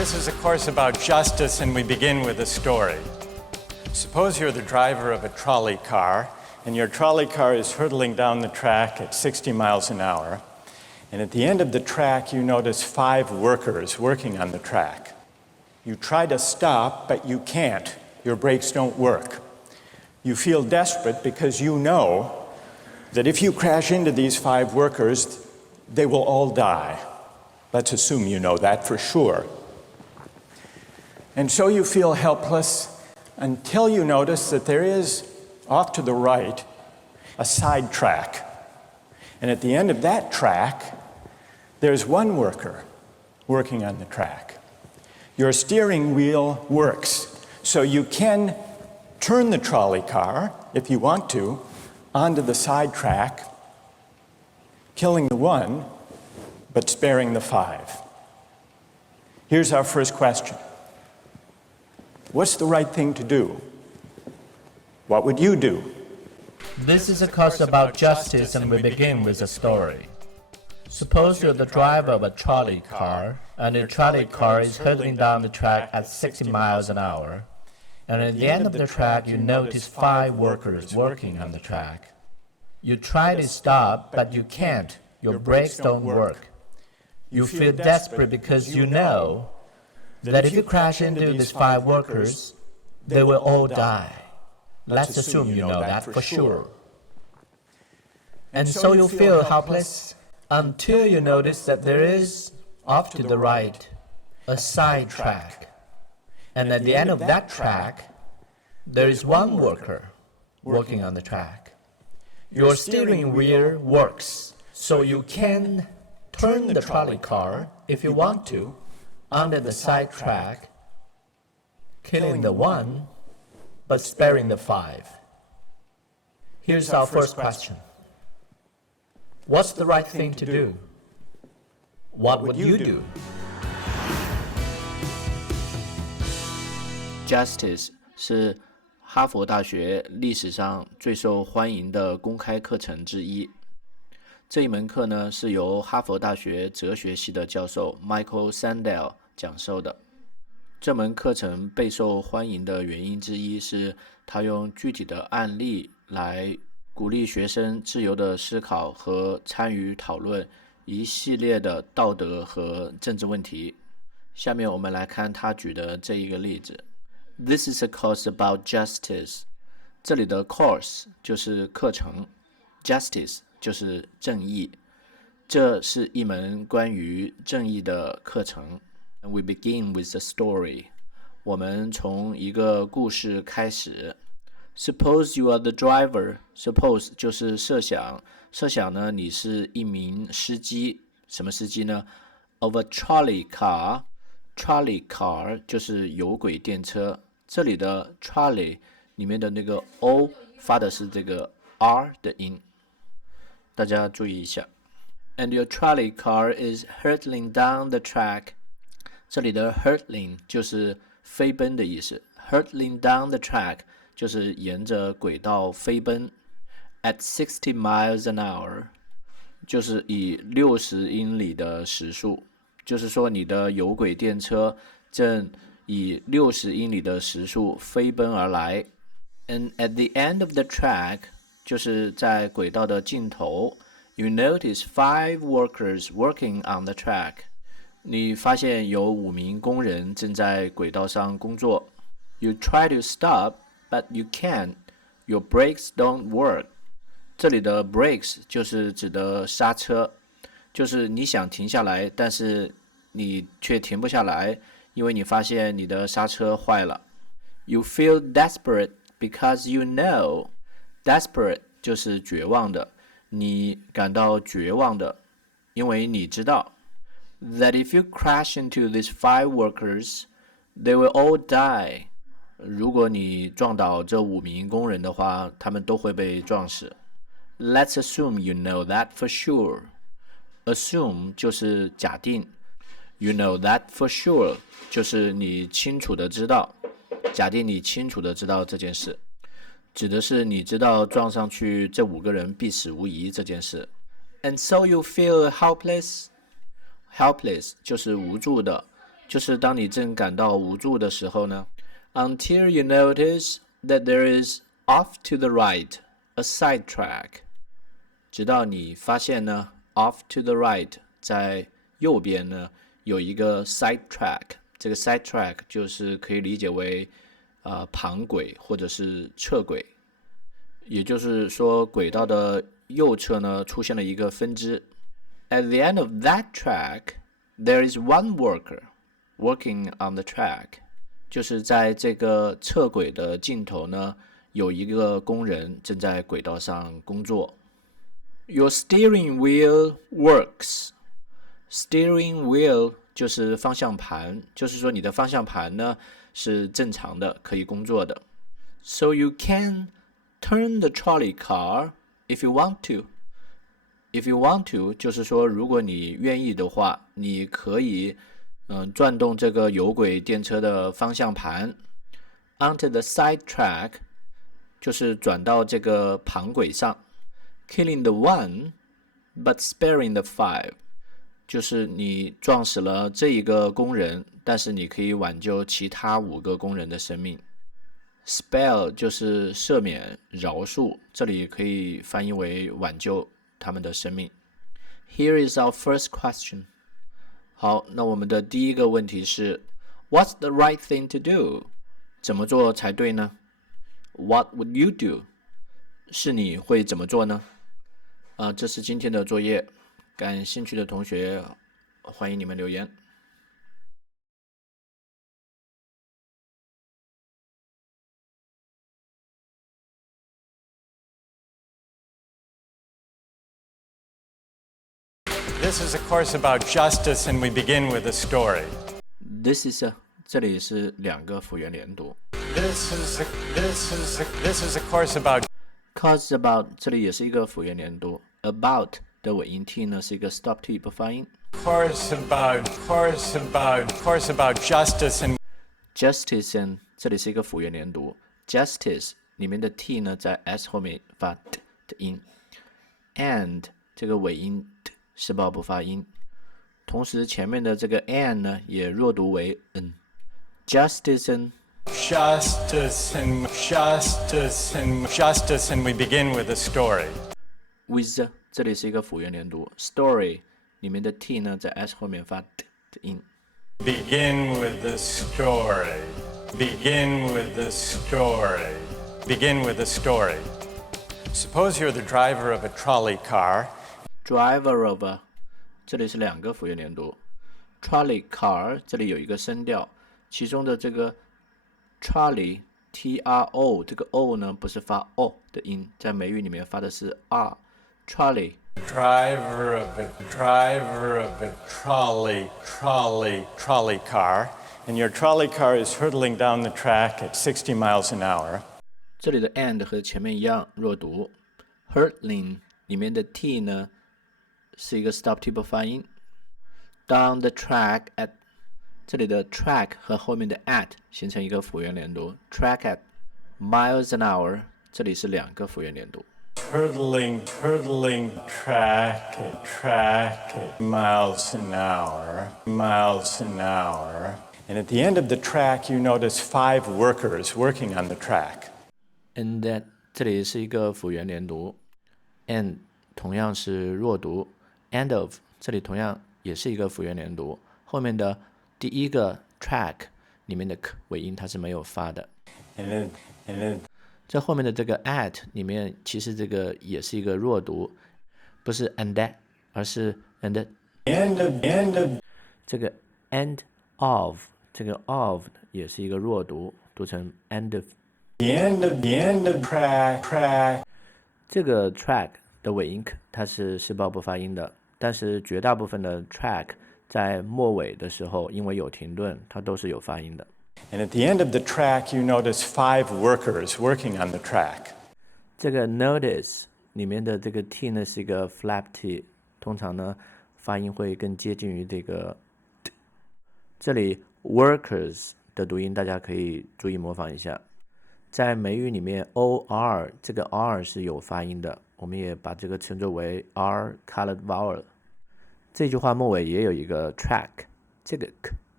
This is a course about justice, and we begin with a story. Suppose you're the driver of a trolley car, and your trolley car is hurtling down the track at 60 miles an hour. And at the end of the track, you notice 5 workers working on the track. You try to stop, but you can't. Your brakes don't work. You feel desperate because you know that if you crash into these 5 workers, they will all die. Let's assume you know that for sure. And so you feel helpless until you notice that there is, off to the right, a side track. And at the end of that track, there's 1 worker working on the track. Your steering wheel works, so you can turn the trolley car, if you want to, onto the side track, killing the 1, but sparing the 5. Here's our first question. What's the right thing to do? What would you do? This is a course about justice, and we begin with a story. Suppose you're the driver of a trolley car, and your trolley car is hurtling down the track at 60 miles an hour. And at the end of the track, you notice 5 workers working on the track. You try to stop, but you can't. Your brakes don't work. You feel desperate because you know that if you crash into these 5 workers, they will all die. Let's assume you know that for sure. And so you feel helpless until you notice that there is, off to the right, a side track. And at the end of that track, there is 1 worker working on the track. Your steering wheel works, so you can turn the trolley car, if you want to, onto the side track, killing the 1, but sparing the 5. Here's our first question. What's the right thing to do? What would you do? Justice 是哈佛大学历史上最受欢迎的公开课程之一。这一门课呢，是由哈佛大学哲学系的教授 Michael Sandel 讲授的。这门课程备受欢迎的原因之一是，他用具体的案例来鼓励学生自由的思考和参与讨论一系列的道德和政治问题。下面我们来看他举的这一个例子。This is a course about justice. 这里的 course 就是课程， justice 就是正义。这是一门关于正义的课程。And we begin with a story. 我们从一个故事开始。Suppose you are the driver. Suppose 就是设想，设想呢，你是一名司机。什么司机呢？ Of a trolley car. Trolley car 就是有轨电车。这里的 trolley 里面的那个 o 发的是这个 r 的音，大家注意一下。And your trolley car is hurtling down the track. 这里的 hurtling 就是飞奔的意思。Hurtling down the track 就是沿着轨道飞奔。At 60 miles an hour 就是以60英里的时速，就是说你的有轨电车正以60英里的时速飞奔而来。And at the end of the track 就是在轨道的尽头。You notice 5 workers working on the track. 你发现有5名工人正在轨道上工作。You try to stop, but you can't. Your brakes don't work. 这里的 brakes 就是指的刹车，就是你想停下来，但是你却停不下来，因为你发现你的刹车坏了。You feel desperate because you know. Desperate 就是绝望的，你感到绝望的，因为你知道。That if you crash into these 5 workers, they will all die. 如果你撞倒这5名工人的话，他们都会被撞死。Let's assume you know that for sure. Assume 就是假定。You know that for sure 就是你清楚的知道，假定你清楚的知道这件事，指的是你知道撞上去这5个人必死无疑这件事。And so you feel helpless. Helpless 就是无助的，就是当你正感到无助的时候呢 ，until you notice that there is off to the right a side track， 直到你发现呢 off to the right 在右边呢有一个 side track， 这个 side track 就是可以理解为旁轨或者是侧轨，也就是说轨道的右侧呢出现了一个分支。At the end of that track, there is one worker working on the track， 就是在这个侧轨的尽头呢有一个工人正在轨道上工作。Your steering wheel works. Steering wheel 就是方向盘，就是说你的方向盘呢是正常的，可以工作的。So you can turn the trolley car if you want to. If you want to 就是说如果你愿意的话，你可以转动这个有轨电车的方向盘。Onto the side track 就是转到这个旁轨上。Killing the one but sparing the five， 就是你撞死了这一个工人，但是你可以挽救其他5个工人的生命。Spare 就是赦免、饶恕，这里可以翻译为挽救他们的生命。Here is our first question。 好，那我们的第一个问题是 What's the right thing to do？ 怎么做才对呢？ What would you do？ 是你会怎么做呢？这是今天的作业，感兴趣的同学欢迎你们留言。This is a course about justice, and we begin with a story. This is a 这里是2个辅元连读。This is a course about Cause about 这里也是一个辅元连读。About 的尾音 t 呢是一个 stop t 不发音。course about justice, and Justice and 这里是一个辅元连读。Justice 里面的 t 呢在 s 后面发 t 的音。And 这个尾音 t 是爆不发音，同时前面的这个 and 呢也弱读为 n。Justice and we begin with a story. with 这里是一个辅元连读。Story 里面的 t 呢在 s 后面发 t 的音。Begin with the story. Begin with the story. Begin with the story. Suppose you're the driver of a trolley car. Driver of a 这里是2个辅元连读。Trolley car 这里有一个声调，其中的这个 trolley T-R-O 这个 O 呢不是发 O 的音，在美语里面发的是 R。Trolley Driver of a trolley car, and your trolley car is hurtling down the track at 60 miles an hour. 这里的 and 和前面一样弱读。Hurtling 里面的 T 呢是一个 stop T 不发音。Down the track at 这里的 track 和后面的 at 形成一个辅元连读。Track at miles an hour 这里是2个辅元连读。Hurtling track at miles an hour. And at the end of the track, you notice 5 workers working on the track. And that 这里是一个辅元连读。And 同样是弱读。End of 这里同样也是一个辅元连读，后面的第一个 track 里面的 k 尾音它是没有发的。And then这后面的这个 at 里面其实这个也是一个弱读，不是 and that 而是 and end of 这个 end of 这个 of 也是一个弱读，读成 end of。 the end of track 这个 track 的尾音它是示爆不发音的，但是绝大部分的 track 在末尾的时候因为有停顿它都是有发音的。And at the end of the track, you notice 5 workers working on the track. 这个 notice 里面的这个 t 呢是一个 flap t， 通常呢发音会更接近于这个 t。 这里 workers 的读音大家可以注意模仿一下，在美语里面 or 这个 r 是有发音的，我们也把这个称作为 r colored vowel。 这句话末尾也有一个 track， 这个 k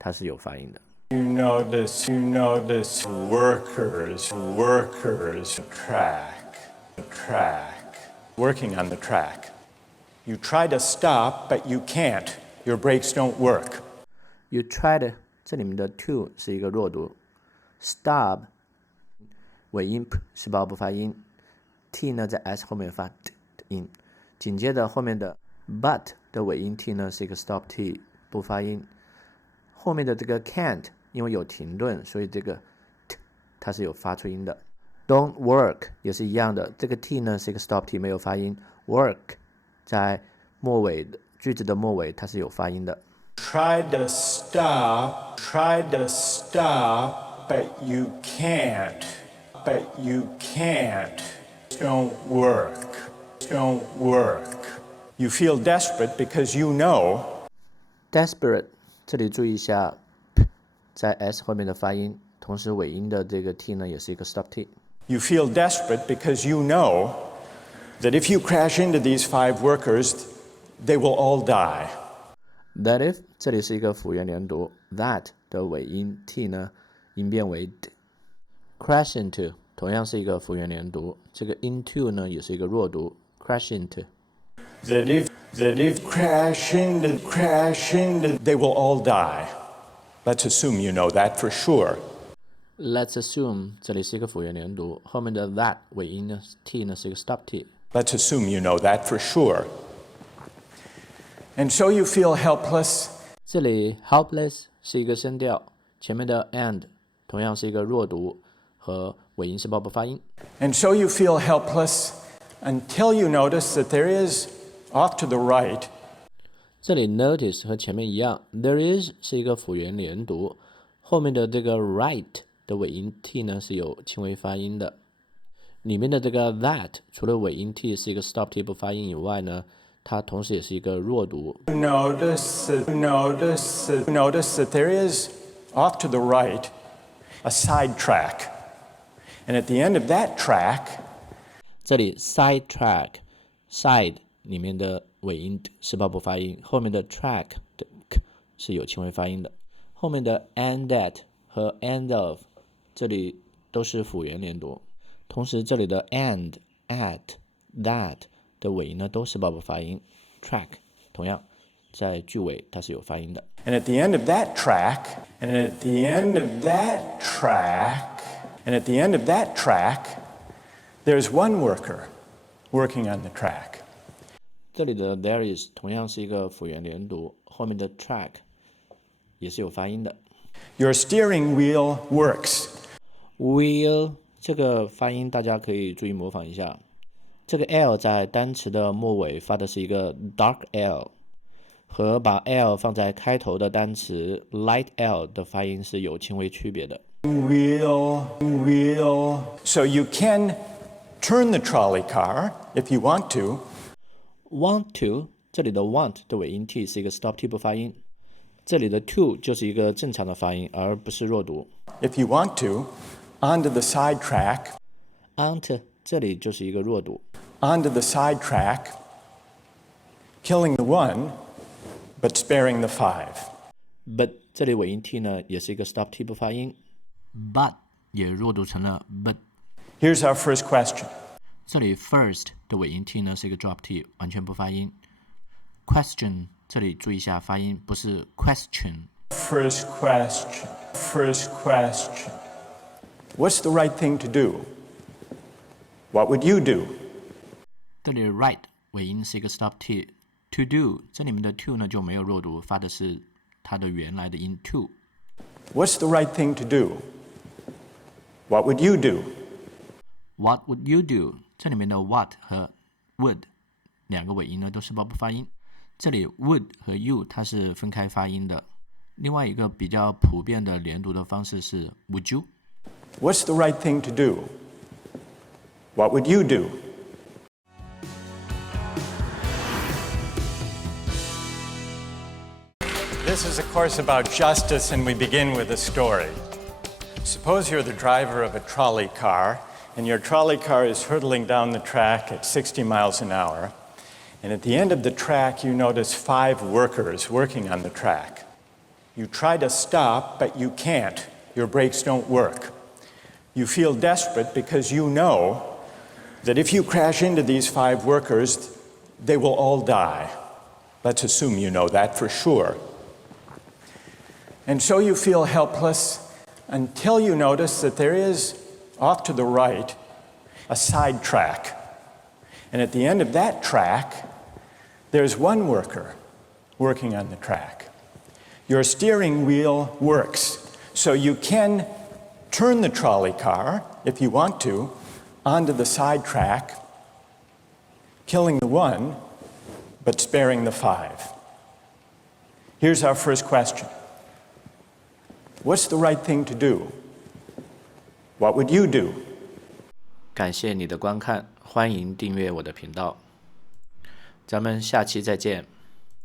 它是有发音的。You notice workers, track, working on the track. You try to stop, but you can't. Your brakes don't work. You tried 这里面的 to 是一个弱读 ，stop 尾音 p 是爆不发音 ，t 呢在 s 后面发 d 的音，紧接着后面的 but 的尾音 t 呢是一个 stop t 不发音，后面的这个 can't 因为有停顿，所以这个 t 它是有发出音的。Don't work 也是一样的，这个 t 呢是一个 stop t 没有发音 ，work 在末尾的句子的末尾它是有发音的。Try to stop, but you can't. Don't work. You feel desperate because you know. Desperate 这里注意一下 p 在 s 后面的发音，同时尾音的这个 t 呢也是一个 stop t。You feel desperate because you know that if you crash into these 5 workers, they will all die. That if 这里是一个辅元连读 ，that 的尾音 t 呢音变为 d。Crash into 同样是一个辅元连读，这个 into 呢也是一个弱读 ，crash into。That if crash into, they will all die. Let's assume you know that for sure. Let's assume 这里是一个辅元连读，后面的 that 尾音呢 t 呢是一个 stop t。Let's assume you know that for sure. And so you feel helpless. 这里 helpless 是一个声调，前面的 and 同样是一个弱读，和尾音是爆不发音。And so you feel helpless until you notice that there is, off to the right. 这里 notice 和前面一样 ，there is 是一个辅元连读，后面的这个 right 的尾音 t 呢是有轻微发音的。里面的这个 that 除了尾音 t 是一个 stop t 不发音以外呢，它同时也是一个弱读。Notice that there is, off to the right, a side track. And at the end of that track, 这里 side track side 里面的尾音是爆不发音，后面的 track 的 k 是有轻微发音的。后面的 and that 和 end of 这里都是辅元连读，同时这里的 and at that 的尾音呢都是爆不发音 track 同样在句尾它是有发音的。and at the end of that track, there's one worker working on the track. 这里的 there is 同样是一个辅元连读，后面的 track 也是有发音的。Your steering wheel works. Wheel 这个发音大家可以注意模仿一下，这个 L 在单词的末尾发的是一个 dark L， 和把 L 放在开头的单词 light L 的发音是有轻微区别的。Wheel. So you can turn the trolley car if you want to. Want to 这里的 want 的尾音 t 是一个 stop t 不发音，这里的 to 就是一个正常的发音，而不是弱读。If you want to, onto the side track. Onto 这里就是一个弱读。Onto the side track, killing the 1, but sparing the 5. But 这里尾音 t 呢也是一个 stop t 不发音 ，but 也弱读成了 but。 Here's our first question. 这里 first 的尾音 t 呢是一个 drop t， 完全不发音。Question 这里注意一下发音，不是 question。 First question. What's the right thing to do? What would you do? 这里 right 尾音是一个 stop t。 To do 这里面的 to 呢就没有弱读，发的是它的原来的音 to。 What's the right thing to do? What would you do? What would you do 这里面的 what 和 would 两个尾音呢都是爆不发音，这里 would 和 you 它是分开发音的。另外一个比较普遍的连读的方式是 would you。 What's the right thing to do? What would you do? This is a course about justice, and we begin with a story. Suppose you're the driver of a trolley car, and your trolley car is hurtling down the track at 60 miles an hour. And at the end of the track, you notice 5 workers working on the track. You try to stop, but you can't. Your brakes don't work. You feel desperate because you know that if you crash into these 5 workers, they will all die. Let's assume you know that for sure. And so you feel helpless until you notice that there is, off to the right, a side track. And at the end of that track, there's one worker working on the track. Your steering wheel works, so you can turn the trolley car, if you want to, onto the side track, killing the 1, but sparing the 5. Here's our first question. What's the right thing to do? What would you do? 感谢你的观看，欢迎订阅我的频道，咱们下期再见。